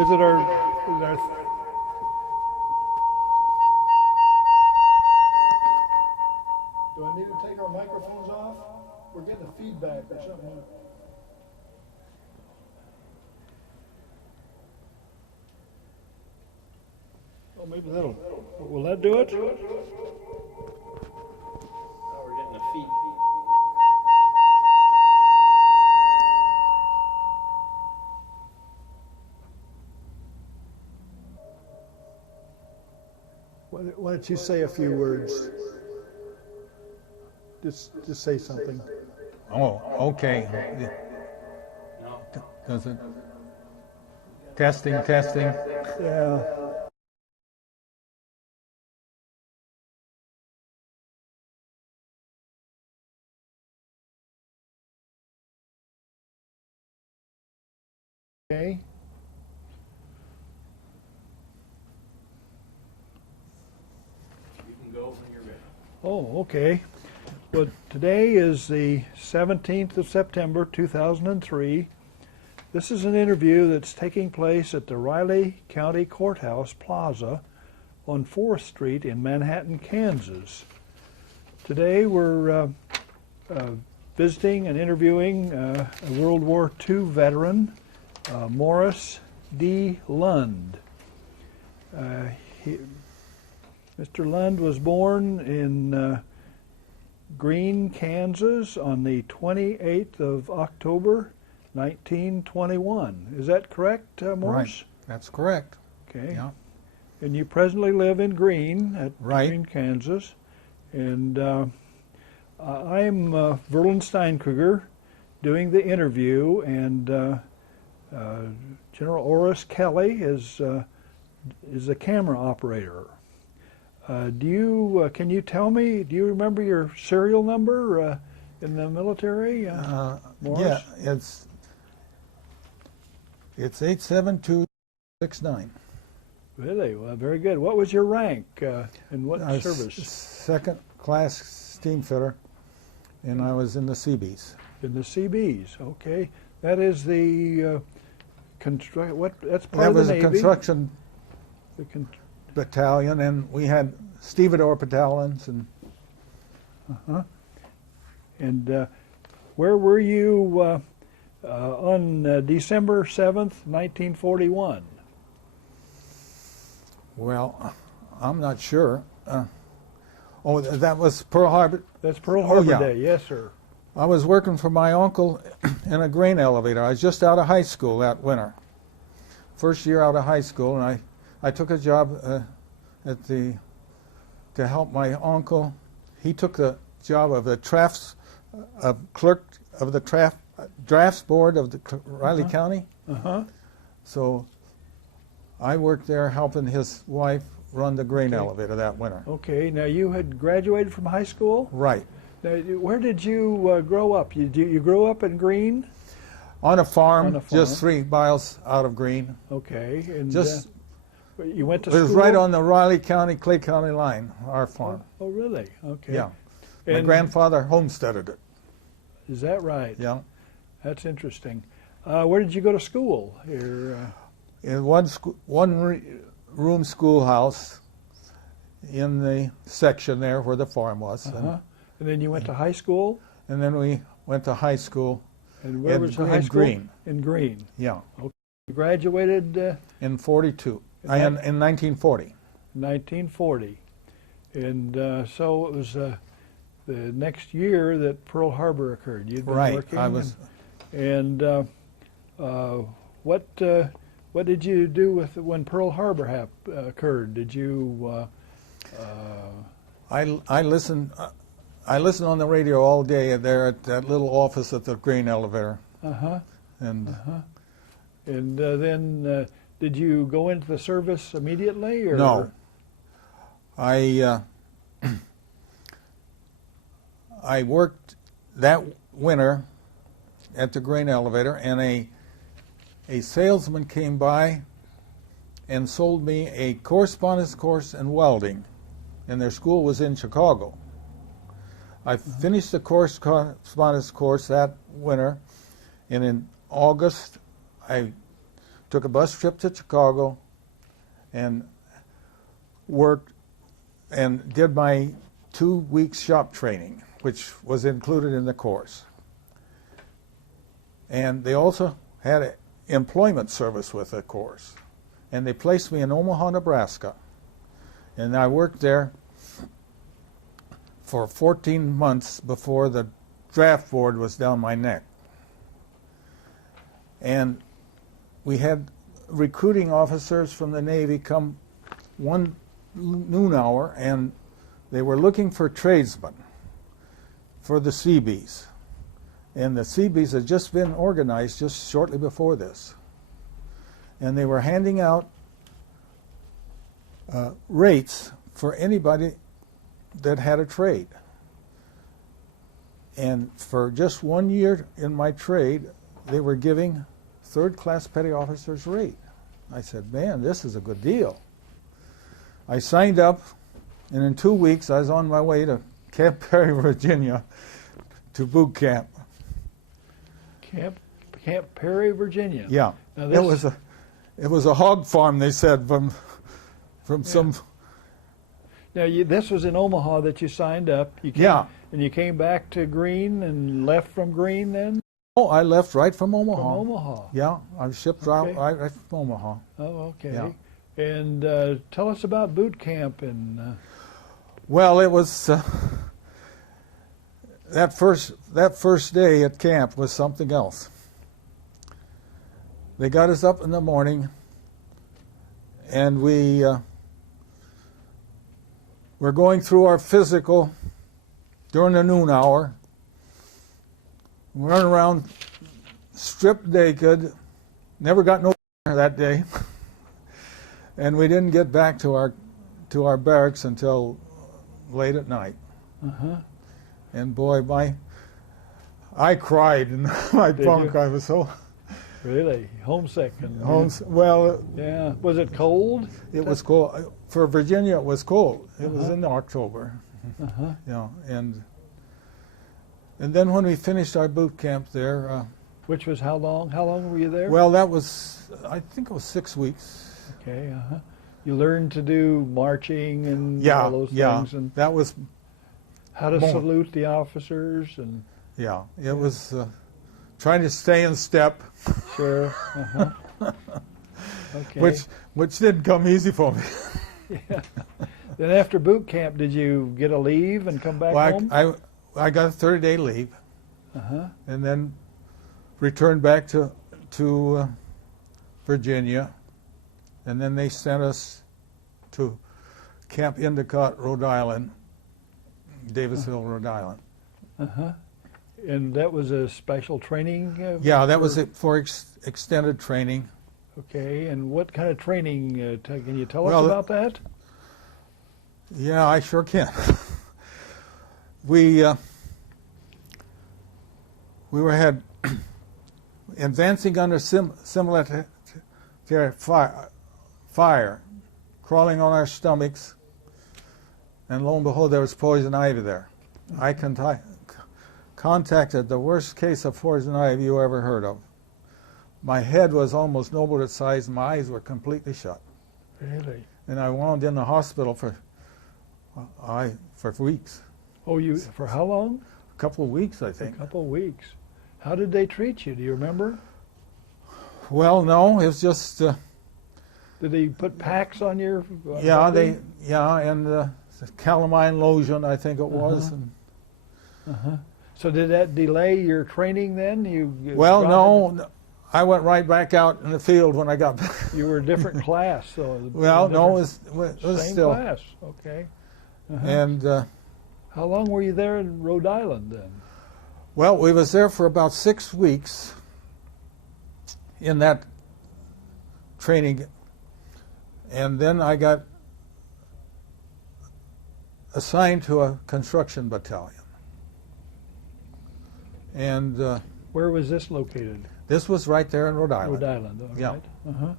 Is it our? Do I need to take our microphones off? We're getting a feedback or something. Well, maybe that'll. Will that do it? Oh, we're getting a feed. Why don't you say a few words? Just say something. Oh, okay. No. Does it? Testing. Yeah. Okay. You can go when you're ready. Oh, okay. Well, today is the 17th of September, 2003. This is an interview that's taking place at the Riley County Courthouse Plaza on 4th Street in Manhattan, Kansas. Today we're visiting and interviewing a World War II veteran, Maurice D. Lund. Mr. Lund was born in Greene, Kansas on the 28th of October, 1921. Is that correct, Maurice? Right. That's correct. Okay. Yeah. And you presently live in Greene, at Right. Greene, Kansas. And I'm Verlin Steinkruger doing the interview, and General Oris Kelly is the camera operator. Can you tell me, do you remember your serial number in the military, Maurice? Yeah, it's 87269. Really? Well, very good. What was your rank and what service? Second class steam fitter, and I was in the Seabees. In the Seabees. Okay. That is the that's part That of the was Navy. a construction The battalion, and we had stevedore battalions, and And where were you on December 7th, 1941? well, I'm not sure. That was Pearl Harbor. That's Pearl Harbor yeah. Day. Yes, sir. I was working for my uncle in a grain elevator. I was just out of high school that winter. First year out of high school, and I took a job to help my uncle. He took the job of the clerk of the drafts board of the Riley County. Uh-huh. So I worked there helping his wife run the grain elevator that winter. Okay. Now, you had graduated from high school? Right. Now, where did you grow up? You grew up in Greene? On a farm, On a farm. just 3 miles out of Greene. Okay. And Just you went to it school? was right on the Riley County, Clay County line, our farm. Oh, really? Okay. Yeah. My And grandfather homesteaded it. is that right? Yeah. That's interesting. Where did you go to school here? In one-room schoolhouse in the section there where the farm was. Uh-huh. And then you went to high school? And then we went to high school And where in, was the high in school? Greene. In Greene. Yeah. You graduated In 42. In In 1940. 1940. And so it was the next year that Pearl Harbor occurred. You'd been Right. working. I was. And what did you do with when Pearl Harbor occurred? Did you? I listened. I listened on the radio all day there at that little office at the grain elevator. Uh-huh. And And then did you go into the service immediately, or no, I I worked that winter at the grain elevator, and a salesman came by and sold me a correspondence course in welding, and their school was in Chicago. I finished the correspondence course that winter, and in August I took a bus trip to Chicago and worked and did my 2 weeks shop training, which was included in the course. And they also had an employment service with the course. And they placed me in Omaha, Nebraska. And I worked there for 14 months before the draft board was down my neck. And we had recruiting officers from the Navy come one noon hour, and they were looking for tradesmen for the Seabees. And the Seabees had just been organized just shortly before this. And they were handing out rates for anybody that had a trade. And for just 1 year in my trade, they were giving third-class petty officers rate. I said, man, this is a good deal. I signed up, and in 2 weeks I was on my way to Camp Perry, Virginia, to boot camp. Camp Perry, Virginia. Yeah, Now it was a hog farm. They said from some. Now this was in Omaha that you signed up. You came, Yeah. And you came back to Greene and left from Greene then. Oh, I left right from Omaha. From Omaha. Yeah, I shipped Okay. out right from Omaha. Oh, okay. Yeah. And tell us about boot camp and. Well, it was that first day at camp was something else. They got us up in the morning, and we were going through our physical during the noon hour. We run around stripped naked, never got no that day, and we didn't get back to our barracks until late at night. Uh-huh. And boy, I cried in my Did bunk. you? I was so Really homesick and. well. Yeah. Was it cold? It was cold for Virginia. It was cold. It was Uh-huh. in October. Uh-huh. You know, and then when we finished our boot camp there, Which was how long? How long were you there? well, that was, I think it was 6 weeks. Okay. Uh-huh. You learned to do marching and Yeah, all those yeah. things and That was, how to more. salute the officers and. yeah. It was trying to stay in step, Sure. Uh-huh. Okay. which didn't come easy for me. Yeah. Then after boot camp, did you get a leave and come back Well, home? I got a 30-day leave, Uh-huh. and then returned back to Virginia, and then they sent us to Camp Endicott, Rhode Island, Davisville, Rhode Island. Uh-huh. And that was a special training? Yeah, that was it for extended training. Okay. And what kind of training? Can you tell us Well, about that? Yeah, I sure can. We had advancing under simultaneous fire, crawling on our stomachs, and lo and behold, there was poison ivy there. I contacted the worst case of poison ivy you ever heard of. My head was almost no bullet size, and my eyes were completely shut. Really? And I wound in the hospital for weeks. Oh, for how long? A couple of weeks, I A think. couple of weeks. How did they treat you? Do you remember? Well, no, it was just Did they put packs on your? and calamine lotion, I think it was. Uh-huh. And, Uh-huh. So did that delay your training then? You well, dropped no, I went right back out in the field when I got back. it? You were a different class, so. Well, no, it different- was same still. class. Okay. Uh-huh. And How long were you there in Rhode Island then? well, we was there for about 6 weeks in that training, and then I got assigned to a construction battalion. And Where was this located? this was right there in Rhode Island. Rhode Island. All Yeah. right. Uh-huh.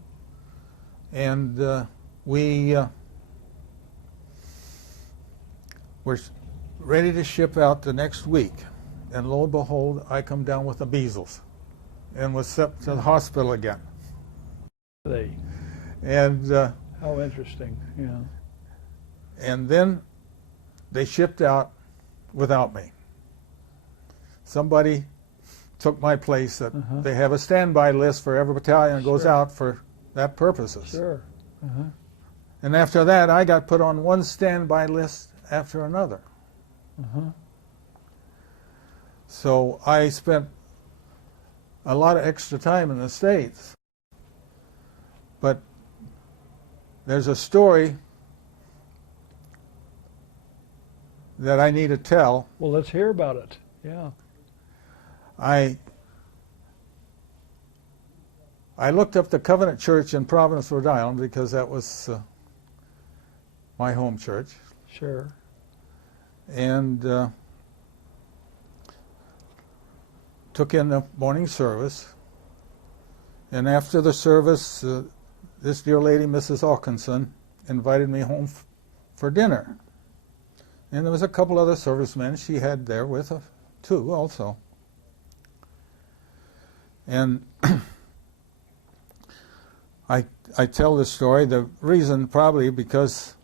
And we were ready to ship out the next week. And lo and behold, I come down with the measles and was sent to the hospital again. They, And how interesting. Yeah. and then they shipped out without me. Somebody took my place. That they have a standby list for every battalion that goes Sure. out for that purposes. Sure. Uh-huh. And after that, I got put on one standby list after another. Uh-huh. So I spent a lot of extra time in the States. But there's a story that I need to tell. Well, let's hear about it. Yeah. I looked up the Covenant Church in Providence, Rhode Island, because that was my home church. Sure. And took in the morning service. And after the service, this dear lady, Mrs. Hawkinson, invited me home for dinner. And there was a couple other servicemen she had there with her, too, also. And I tell this story, the reason probably because,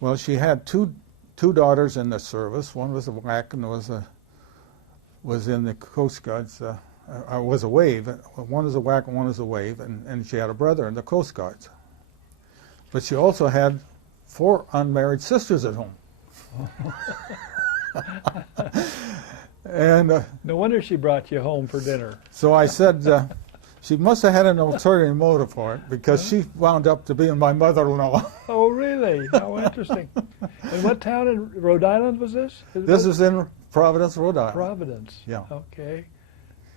well, she had two daughters in the service. One was a WAC and was in the Coast Guards, was a wave. One is a WAC and one is a wave, and she had a brother in the Coast Guards. But she also had 4 unmarried sisters at home. And No wonder she brought you home for dinner. so I said, she must have had an ulterior motive for it, because she wound up to being my mother-in-law. Oh, really? How interesting. And what town in Rhode Island was this? This is in Providence, Rhode Island. Providence. Yeah. Okay.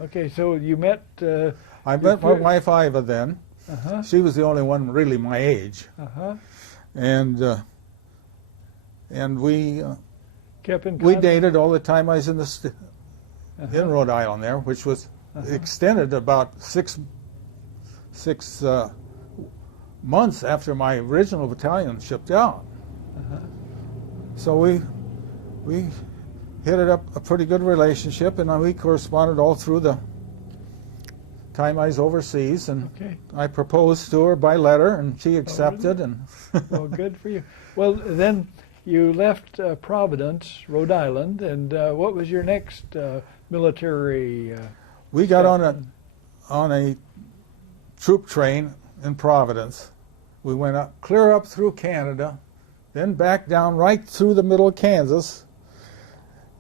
Okay, so you met... I met my wife Iva then. Uh-huh. She was the only one really my age. Uh-huh. And we Kept in we contact? dated all the time I was in the in Rhode Island there, which was extended about six months after my original battalion shipped out. So we hit it up a pretty good relationship, and we corresponded all through the time I was overseas. And Okay. I proposed to her by letter, and she accepted. And Well, good for you. Well, then you left Providence, Rhode Island, and what was your next military? we got step? on a troop train in Providence. We went up, clear up through Canada, then back down right through the middle of Kansas,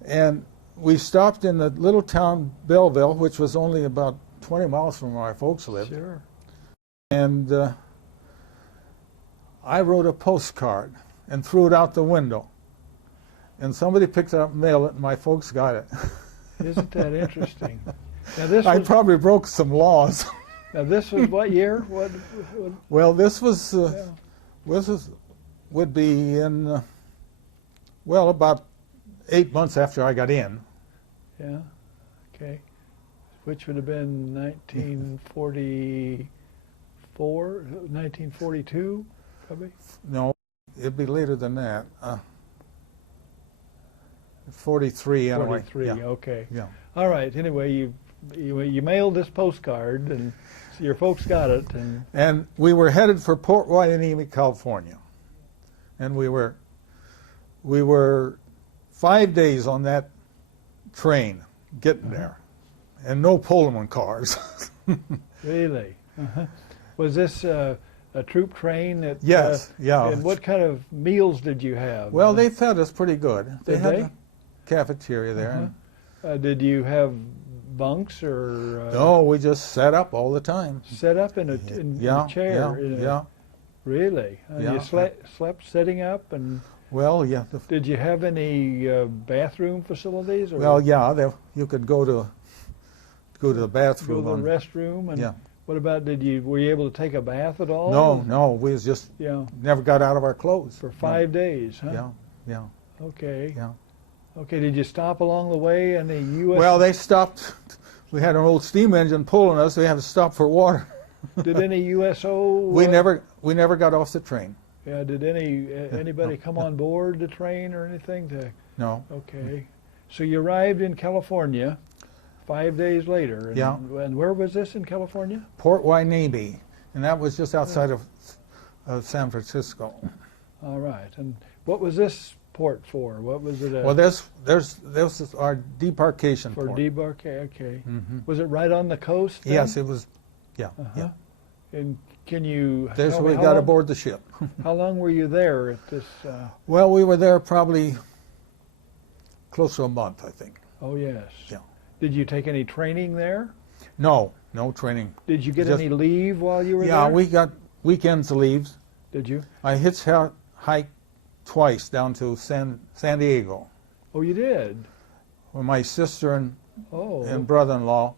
and we stopped in the little town Belleville, which was only about 20 miles from where our folks lived. Sure. And I wrote a postcard and threw it out the window. And somebody picked it up and mailed it, and my folks got it. Isn't that interesting? Now this I was, probably broke some laws. now this was what year? What Well, this was yeah. would be in well, about 8 months after I got in. Yeah. Okay. Which would have been 1944, 1942, probably. No, it'd be later than that. 43 anyway. 43. Yeah. Okay. Yeah. All right. Anyway, you mailed this postcard, and your folks got it, and And we were headed for Port Hueneme, California, and we were 5 days on that train getting there, and no Pullman cars. really. Was this a troop train? That, Yes, yeah. And what kind of meals did you have? Well, they fed us pretty good. They Did had they? a cafeteria there. Did you have bunks or No, we just sat up all the time. set up in a Yeah, chair? yeah, in a- yeah. Really? And Yeah. you slept sitting up, and Well, yeah. did you have any bathroom facilities? Or Well, yeah. You could go to the go bathroom. to the restroom, and Yeah. what about were you able to take a bath at all? No, we was just Yeah, never got out of our clothes for 5 days, huh? Yeah, yeah, Okay. yeah. Okay. Did you stop along the way in the U.S.? Well, they stopped. We had an old steam engine pulling us. We had to stop for water. Did any USO? We never got off the train. Yeah. Did anybody come on board the train or anything? No. Okay. So you arrived in California 5 days later. And, Yeah. And where was this in California? Port Hueneme. and that was just outside of San Francisco. All right. And what was this port for? What was it? Well, this is our debarkation for port. Okay. Mhm. Was it right on the coast? Then? Yes, it was. Yeah, Uh-huh. yeah. And can you? There's tell where me we how got long- aboard the ship. How long were you there at this? Well, we were there probably close to a month, I think. Oh yes. Yeah. Did you take any training there? No training. Did you get Just- any leave while you were Yeah, there? we got weekends leaves. Did you? I hitchhiked twice down to San Diego, Oh, you did. where my sister and Oh. brother-in-law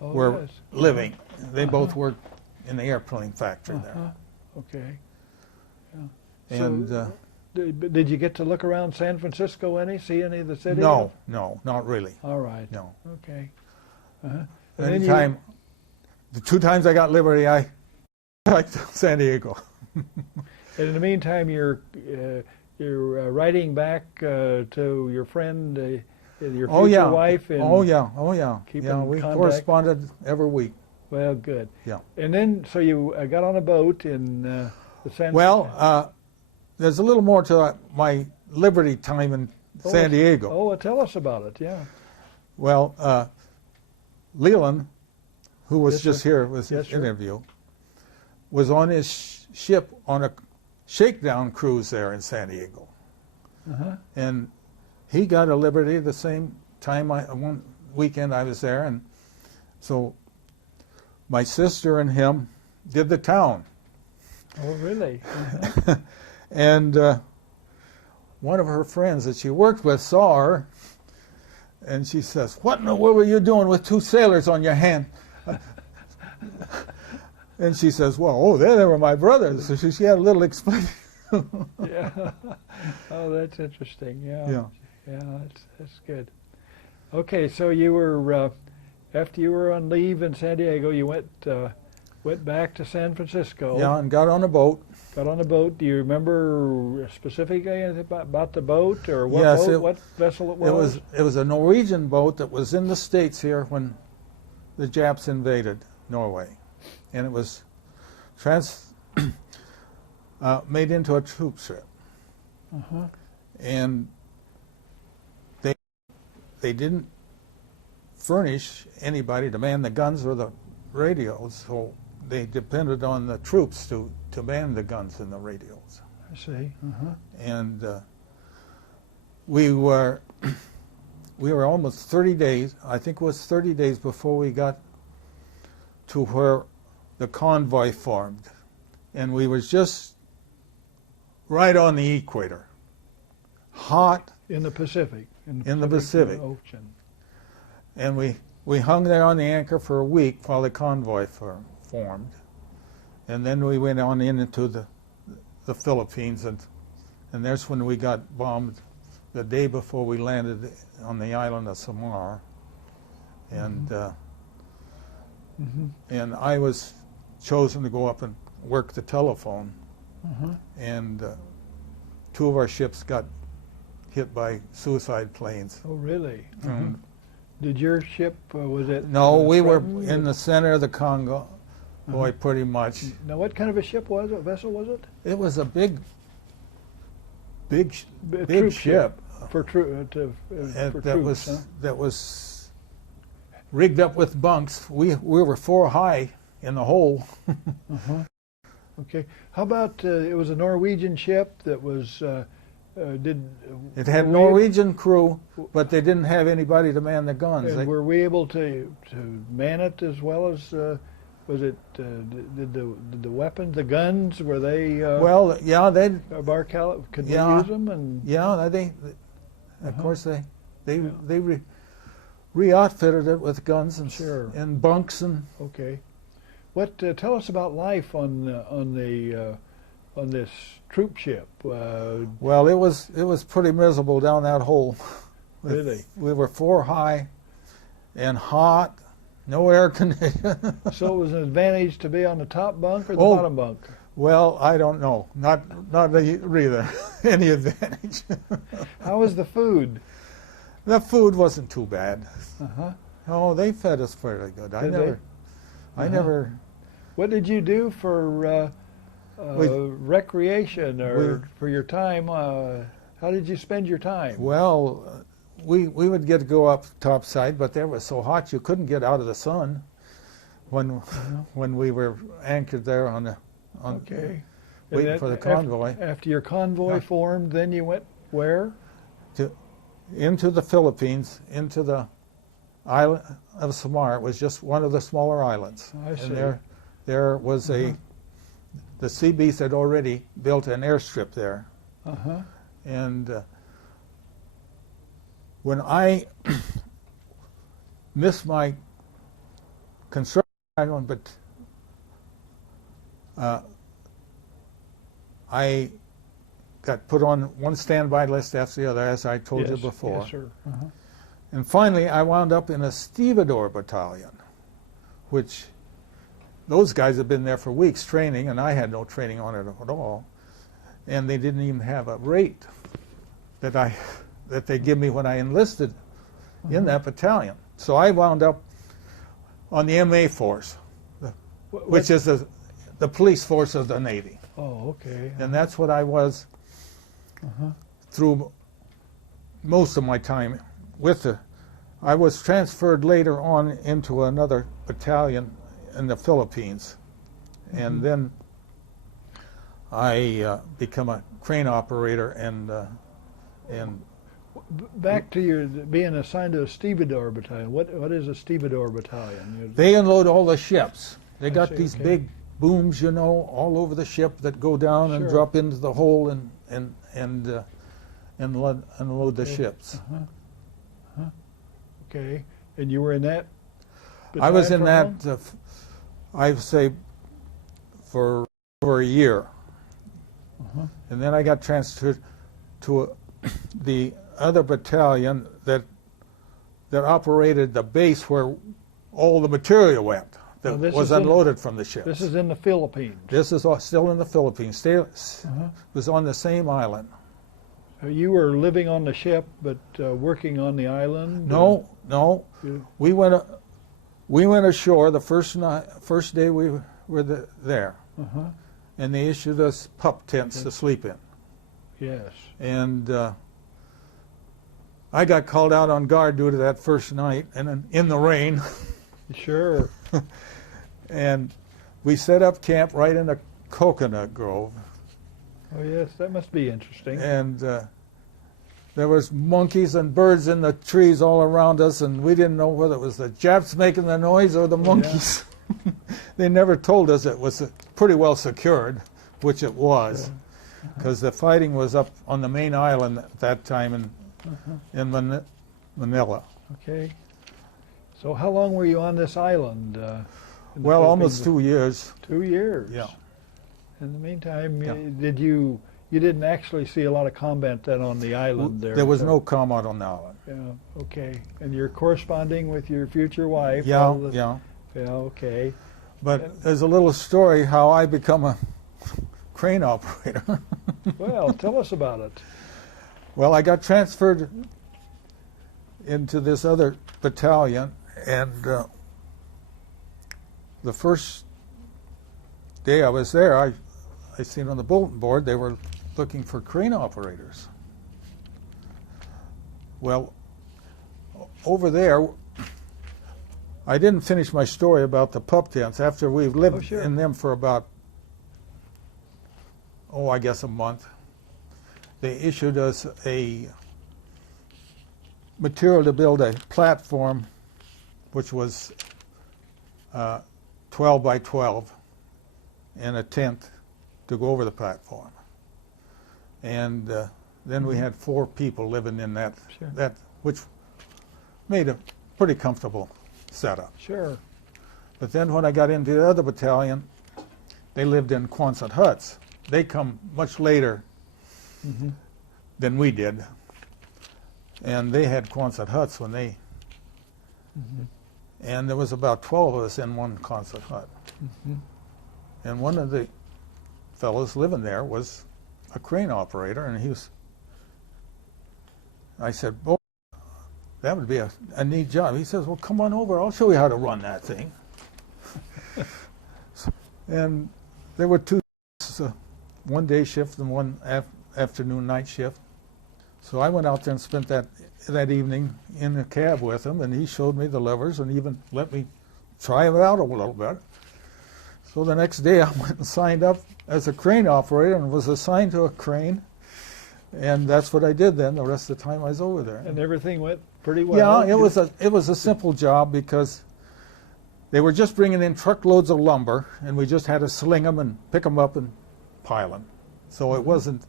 Oh, were yes. living. They both Uh-huh. worked in the airplane factory there. Uh-huh. Okay. And Did you get to look around San Francisco any? See any of the city? no, not really. All right. No. Okay. Uh-huh. And then Anytime, the 2 times I got Liberty, I liked San Diego. And in the meantime, you're writing back to your friend, your future wife. And Oh yeah. keep Yeah, in we contact. corresponded every week. Well, good. Yeah. And then, so you got on a boat in the San. Well, there's a little more to my Liberty time in San Diego. Oh, well, tell us about it. Yeah. Well, Leland, who was Yes, just sir. here with Yes, his sir. interview, was on his ship on a shakedown cruise there in San Diego. Uh-huh. And he got a Liberty the same time, one weekend I was there. And so my sister and him did the town. Oh, really? And one of her friends that she worked with saw her, and she says, "What in the world were you doing with 2 sailors on your hand?" And she says, "Well, they were my brothers." So she had a little explanation. Yeah. Oh, that's interesting. Yeah. Yeah. Yeah, that's good. Okay, so you were after you were on leave in San Diego, you went back to San Francisco. Yeah, and got on a boat. Got on a boat. Do you remember specifically anything about the boat or what Yes, boat, what vessel it was? It was a Norwegian boat that was in the States here when the Japs invaded Norway, and it was made into a troop ship. Uh-huh. And they didn't furnish anybody to man the guns or the radios, so they depended on the troops to man the guns and the radios. I see. Uh-huh. And we were almost 30 days, I think it was 30 days before we got to where the convoy formed. And we was just right on the equator. Hot, In the Pacific. In the Pacific. Ocean. and we hung there on the anchor for a week while the convoy formed. And then we went on into the Philippines, and there's when we got bombed the day before we landed on the island of Samar. And and I was chosen to go up and work the telephone. Uh-huh. And 2 of our ships got hit by suicide planes. Oh, really? And Did your ship, was it? no, we were threatened? in the center of the Congo, boy, pretty much. Now, what kind of a ship was it? Vessel was it? It was a big Troop ship for for that troops, was huh? that was rigged up with bunks. We were 4 high in the hole. Uh-huh. Okay. How about it was a Norwegian ship that was It had were we Norwegian crew, but they didn't have anybody to man the guns. And They- were we able to man it as well as was it? Did the weapons, the guns, were they? well, yeah, they bar caliber, could yeah. we use them? And yeah they of course they re-outfitted it with guns and Sure. and bunks and okay. What? Tell us about life on this troop ship. well, it was pretty miserable down that hole. Really? We were 4 high and hot, no air conditioning. So it was an advantage to be on the top bunk or the Oh. bottom bunk? Well, I don't know. Not either. Any advantage. How was the food? The food wasn't too bad. Uh-huh. Oh, they fed us fairly good. I Did they? never, I Uh-huh. never What did you do for recreation or for your time? How did you spend your time? Well, we would get to go up topside, but there was so hot you couldn't get out of the sun when we were anchored there on Okay. waiting And for the convoy. After your convoy formed, then you went where? Into the Philippines, into the island of Samar. It was just one of the smaller islands. I see. And there was the Seabees had already built an airstrip there. Uh-huh. And when I missed my construction island, but I got put on one standby list after the other, as I told you before. Yes, sir. Uh-huh. And finally, I wound up in a stevedore battalion, which those guys had been there for weeks training, and I had no training on it at all. And they didn't even have a rate that they give me when I enlisted in that battalion. So I wound up on the MA force, which is the police force of the Navy. Oh, okay. And that's what I was through most of my time with the. I was transferred later on into another battalion in the Philippines, and then I became a crane operator and Back to your being assigned to a stevedore battalion. What is a stevedore battalion? they unload all the ships. They got see, these okay. big booms, you know, all over the ship that go down and Sure. drop into the hole and unload the ships. Okay, and you were in that. I was in battalion that, I'd say, for over a year. And then I got transferred to the other battalion that operated the base where all the material went, that Now, this was is in- unloaded from the ships. This is in the Philippines. This is all still in the Philippines. Was on the same island. You were living on the ship, but working on the island. No. You- We went ashore the first day we were there, and they issued us pup tents to sleep in. Yes. And I got called out on guard duty that first night, and in the rain, Sure. and we set up camp right in a coconut grove, Oh yes, that must be interesting. and there was monkeys and birds in the trees all around us, and we didn't know whether it was the Japs making the noise or the monkeys. They never told us it was pretty well secured, which it was, because the fighting was up on the main island at that time in Manila. Okay. So how long were you on this island? In the Well, almost Philippines? 2 years. 2 years. Yeah. In the meantime, Yeah. did you didn't actually see a lot of combat then on the island there? There was so- no combat on the island. Yeah. Okay. And you're corresponding with your future wife? Yeah, all the- yeah. Yeah. Okay. But there's a little story how I become a crane operator. Well, tell us about it. Well, I got transferred into this other battalion, and the first day I was there, I seen on the bulletin board they were looking for crane operators. Well, over there, I didn't finish my story about the pup tents. After we've lived sure. in them for about, I guess a month, they issued us a material to build a platform, which was 12 by 12, and a tent to go over the platform. And then we had 4 people living in that, Sure. which made a pretty comfortable setup. Sure. But then when I got into the other battalion, they lived in Quonset huts. They come much later than we did. And they had Quonset huts when they... And there was about 12 of us in one Quonset hut. And one of the fellows living there was a crane operator, and I said, boy, that would be a neat job. He says, well, come on over. I'll show you how to run that thing. And there were two, one day shift and one afternoon night shift. So I went out there and spent that evening in the cab with him, and he showed me the levers and even let me try them out a little bit. So the next day I went and signed up as a crane operator and was assigned to a crane. And that's what I did then the rest of the time I was over there. And everything went pretty well. Yeah, it was a simple job because they were just bringing in truckloads of lumber, and we just had to sling them and pick them up and pile them. So it wasn't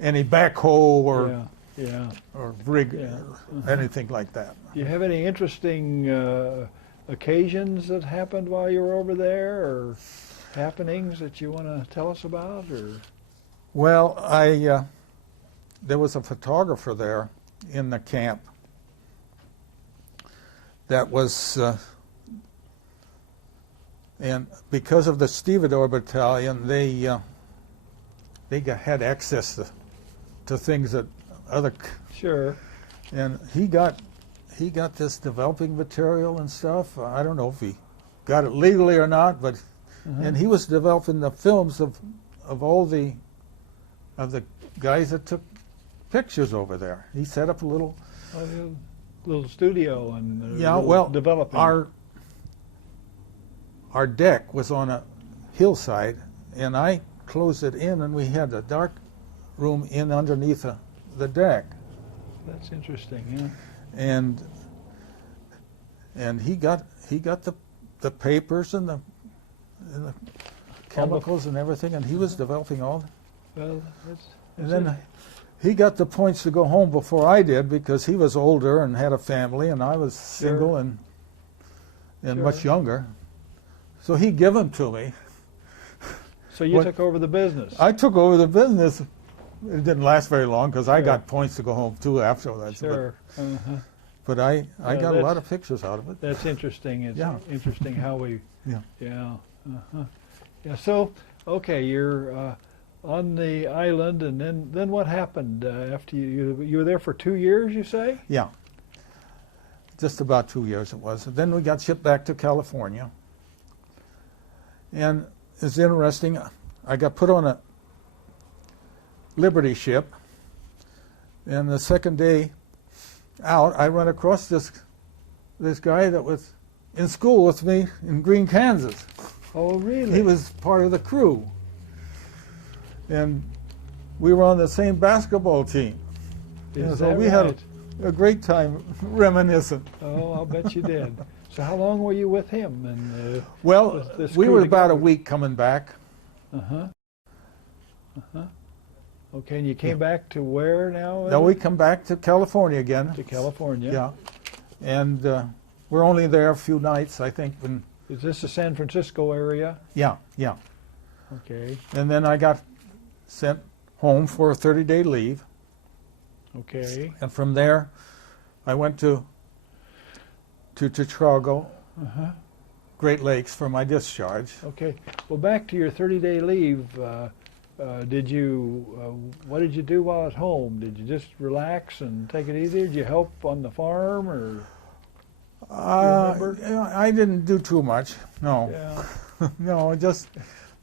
any backhoe or rig or anything like that. Do you have any interesting occasions that happened while you were over there, or happenings that you want to tell us about? Or well, there was a photographer there in the camp that was, and because of the stevedore battalion, they had access to things that other. Sure. And he got this developing material and stuff. I don't know if he got it legally or not, but and he was developing the films of all the guys that took pictures over there. He set up a little studio and developing. Our deck was on a hillside, and I closed it in, and we had a dark room in underneath the deck. That's interesting, yeah. And he got the papers and the chemicals and everything, and he was developing all. Well, and then he got the points to go home before I did because he was older and had a family, and I was single and much younger. So he gave them to me. So you took over the business. I took over the business. It didn't last very long because I got points to go home too after that. Sure. But I got a lot of pictures out of it. That's interesting. It's interesting how we. Yeah. So, okay, you're on the island, and then what happened after you were there for 2 years? You say? Yeah. Just about 2 years it was. And then we got shipped back to California. And it's interesting. I got put on a Liberty ship, and the second day out, I run across this guy that was in school with me in Greene, Kansas. Oh, really? He was part of the crew, and we were on the same basketball team. So we had a great time reminiscing. Oh, I'll bet you did. So how long were you with him? And well, we were about a week coming back. Okay, and you came back to where now? No, we come back to California again. To California. Yeah, and we're only there a few nights, I think. Is this the San Francisco area? Yeah. Okay. And then I got sent home for a 30-day leave. Okay. And from there, I went to Chicago, Great Lakes for my discharge. Okay. Well, back to your 30-day leave. What did you do while at home? Did you just relax and take it easy? Did you help on the farm, or? I didn't do too much. No. Yeah. No, just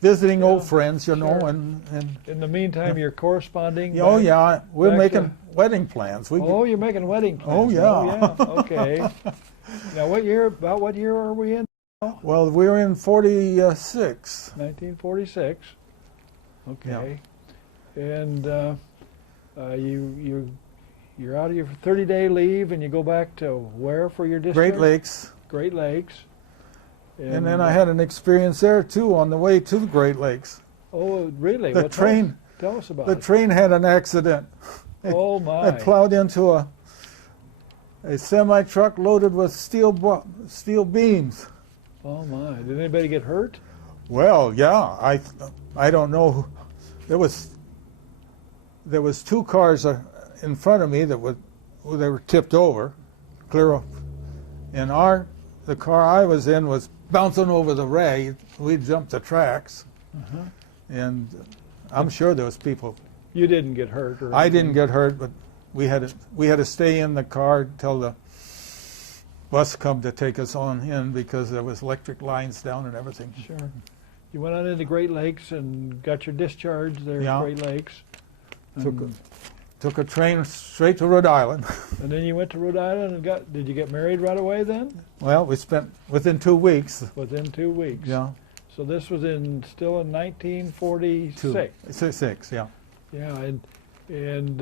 visiting old friends, you know, and. In the meantime, you're corresponding. Oh yeah, we're making wedding plans. You're making wedding plans. Oh yeah. Oh yeah. Okay. Now, what year are we in now? Well, we're in 46. 1946. Okay. Yeah. And you're out of your 30-day leave, and you go back to where for your district? Great Lakes. Great Lakes. And then I had an experience there too on the way to the Great Lakes. Oh, really? The train. Tell us about it. The train had an accident. Oh my! It plowed into a semi-truck loaded with steel beams. Oh my! Did anybody get hurt? Well, yeah. I don't know. There was two cars in front of me they were tipped over, clear off, and the car I was in was bouncing over the ray. We jumped the tracks, and I'm sure there was people. You didn't get hurt, or I didn't get hurt, but we had to stay in the car till the bus come to take us on in because there was electric lines down and everything. Sure. You went on into Great Lakes and got your discharge there Yeah. at Great Lakes. Took a train straight to Rhode Island. And then you went to Rhode Island and did you get married right away then? Well, we spent within 2 weeks. Within 2 weeks. Yeah. So this was still in 1946. 6, yeah. Yeah, and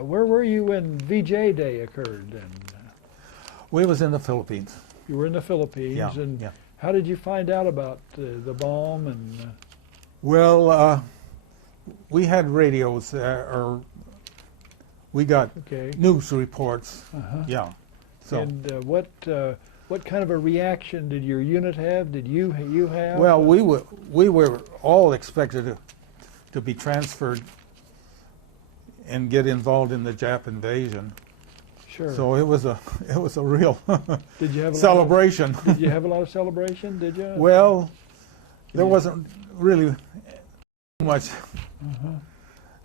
where were you when VJ Day occurred then? We was in the Philippines. You were in the Philippines, Yeah, and yeah. how did you find out about the bomb? And Well, we had radios, or we got okay, news reports. uh-huh. Yeah. So, And what kind of a reaction did your unit have? Did you have? well, we were all expected to be transferred and get involved in the Jap invasion. Sure. So it was a real Did you have celebration. Did you have a lot of celebration? Did you? Well, there wasn't really much. Uh-huh.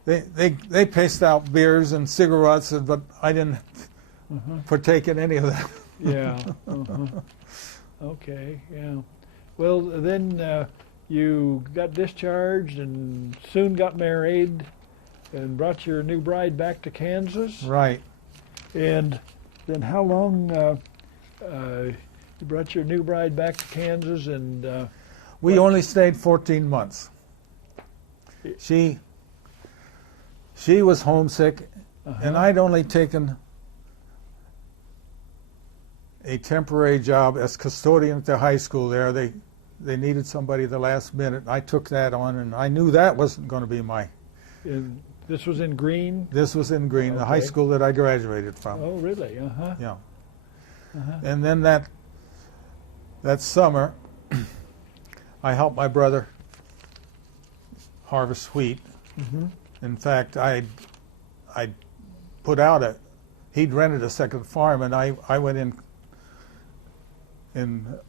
They passed out beers and cigarettes, but I didn't partake in any of that. Yeah. Uh-huh. Okay. Yeah. Well, then you got discharged and soon got married, and brought your new bride back to Kansas. Right. And then how long you brought your new bride back to Kansas, and We only stayed 14 months. She was homesick, and I'd only taken a temporary job as custodian at the high school there. They needed somebody at the last minute. I took that on, and I knew that wasn't going to be my. and this was in Greene. This was in Greene, the high Okay. school that I graduated from. Oh, really? Uh-huh. Yeah. Uh-huh. And then that summer, I helped my brother harvest wheat. Mm-hmm. In fact, I put out he'd rented a second farm, and I went in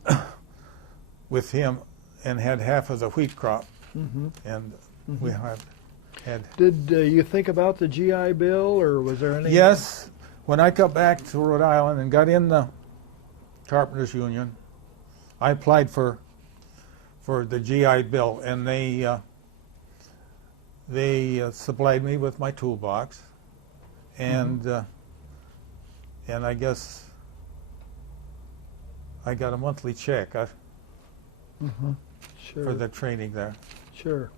with him and had half of the wheat crop, Mm-hmm. and we had. Did you think about the GI Bill, or was there any? Yes, when I got back to Rhode Island and got in the Carpenters Union, I applied for the GI Bill, and they supplied me with my toolbox, and I guess I got a monthly check Mm-hmm. Sure. for the training there. Sure.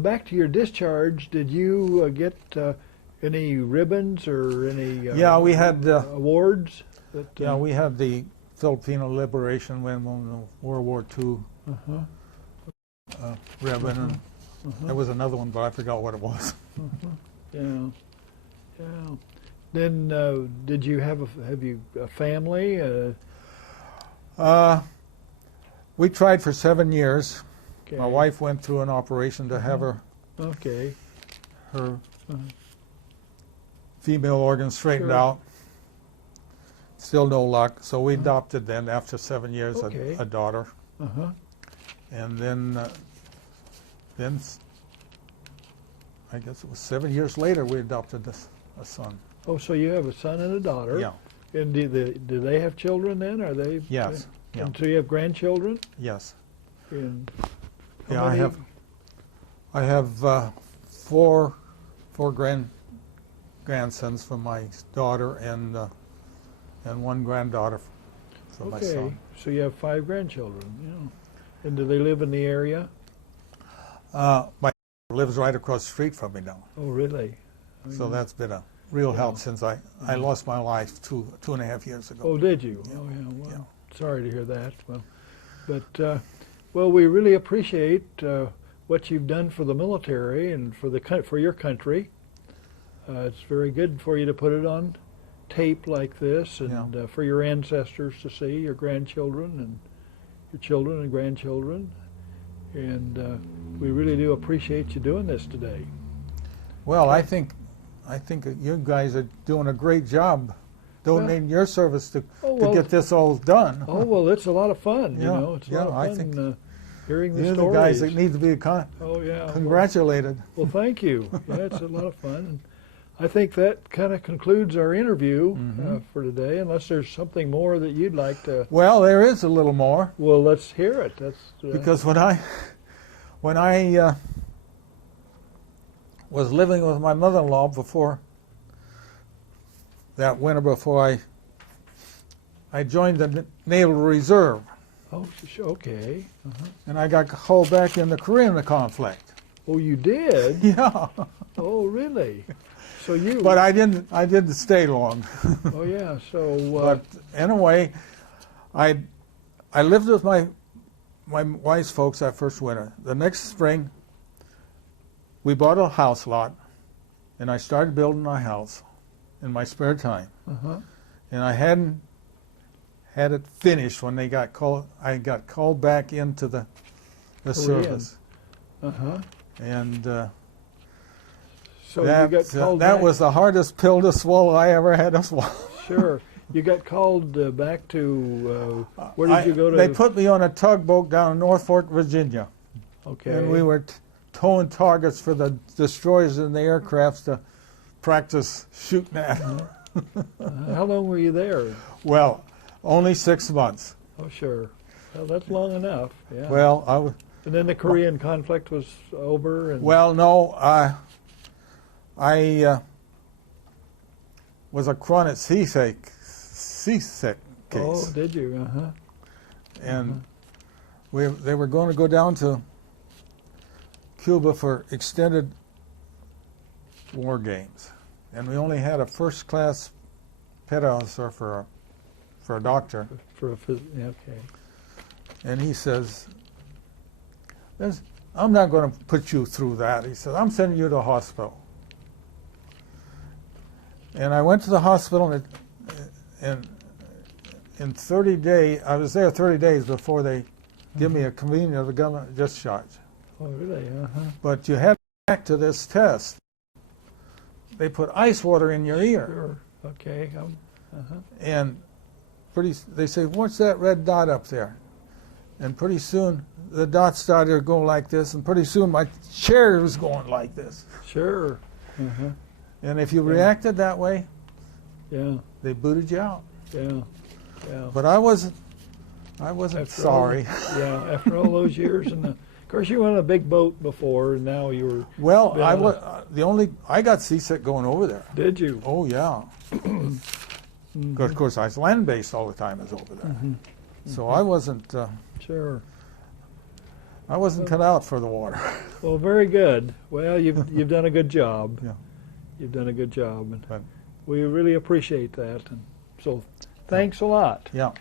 Back to your discharge, did you get any ribbons or any Yeah, we had awards? That, yeah, we had the Filipino Liberation when World War II Uh-huh. ribbon, and Uh-huh. there was another one, but I forgot what it was. Yeah. Yeah. Then did you have a family? We tried for 7 years. Okay. My wife went through an operation to have her Okay. female organs straightened Sure. out. Still no luck, so we adopted then after 7 years Okay. a daughter, Uh-huh. and then I guess it was 7 years later we adopted a son. Oh, so you have a son and a daughter. Yeah. And do they have children then? Are they? Yes. Yeah. And so you have grandchildren? Yes. And how Yeah, many? I have four grandsons from my daughter and one granddaughter from my Okay, son. so you have 5 grandchildren. Yeah. And do they live in the area? My lives right across the street from me now, Oh, really? so that's been a real help since I lost my life two and a half years ago. Oh, did you? Yeah. Oh, yeah. Well, Yeah. sorry to hear that. Well, but we really appreciate what you've done for the military and for your country. It's very good for you to put it on tape like this, and for your ancestors to see, your grandchildren and your children and grandchildren. And we really do appreciate you doing this today. Well, I think you guys are doing a great job donating your service to get this all done. Oh, well, it's a lot of fun, you Yeah, know. It's a yeah, lot I of fun think hearing the You're the stories. guys that need to be Oh, yeah. congratulated. Well, thank you. Yeah, it's a lot of fun. I think that kind of concludes our interview Mhm. for today, unless there's something more that you'd like to. Well, there is a little more, Well, let's hear it. That's because when I was living with my mother-in-law before that winter, before I joined the Naval Reserve, oh, okay. and I got called back in the Korean conflict. Oh, you did? Yeah, Oh, really? So you? but I didn't stay long. Oh, yeah. So. But anyway, I lived with my wife's folks that first winter. The next spring, we bought a house lot, and I started building my house in my spare time. Uh-huh. And I hadn't had it finished when they got called. I got called back into the service, Uh-huh. and So you got called that back? was the hardest pill to swallow I ever had to swallow. Sure. You got called back to, where did you go to? They put me on a tugboat down in North Fork, Virginia, Okay. and we were towing targets for the destroyers and the aircrafts to practice shooting at. How long were you there? Well, only 6 months. Oh, sure. Well, that's long enough. Yeah. Well, I was. And then the Korean conflict was over. And Well, no, I was a chronic seasick case, Oh, did you? Uh-huh. and they were going to go down to Cuba for extended war games, and we only had a first-class pet officer for a doctor, Yeah, okay. and he says, "I'm not going to put you through that." He said, "I'm sending you to the hospital." And I went to the hospital, and in 30 days, I was there 30 days before they give me a convenient of the government discharge. Oh, really? Uh-huh. But you had to go back to this test. They put ice water in your ear, Sure. Okay. Uh-huh. and they say, "What's that red dot up there?" And pretty soon the dot started to go like this, and pretty soon my chair was going like this. Sure. Uh-huh. And if you Yeah. reacted that way, Yeah. they booted you out. Yeah. Yeah. But I wasn't After sorry. Yeah. After all those years, and of course you were on a big boat before, and now you were. Well, been I on was I got seasick going over there. Did you? Oh yeah. Of course, I was land based all the time. I was over there, so I wasn't Sure. cut out for the water. Well, very good. Well, you've done a good job. Yeah. You've done a good job, and But- we really appreciate that. And so, thanks a lot. Yeah.